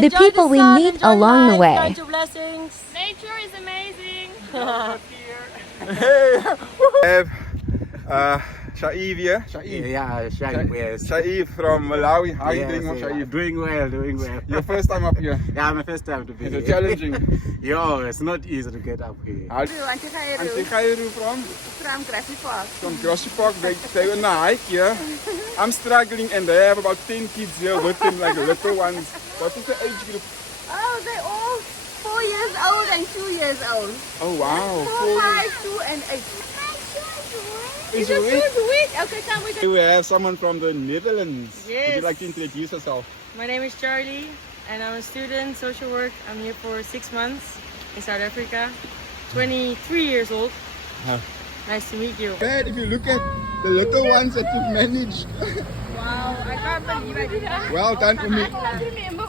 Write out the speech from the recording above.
the people we meet along the way. Count your blessings. Nature is amazing. Hey, we have Shaib here. Shaib. Yeah, Shaib, yes. Shaib from Malawi. How are you Yes, doing, yeah. Shaib? Doing well, doing well. Your first time up here. Yeah, my first time to be Is it here. challenging? Yo, it's not easy to get up here. How Auntie Auntie Khairu Khairu from? from Grassy Park. From Grassy Park. They were on a hike here. I'm struggling and they have about 10 kids here with them, like little ones. What is the age group? Oh, they're all 4 years old and 2 years old. Oh wow. 4, 5, 2 and 8. Is Your it shoes weak? Okay, come we go. We have someone from the Netherlands. Would you Yes. like to introduce yourself? My name is Charlie, and I'm a student, social work. I'm here for 6 months in South Africa. 23 years old. Huh. Nice to meet you. Dad, if you look at the little ones that you've managed. Wow, I can't believe I did that. Well done for me. I can't remember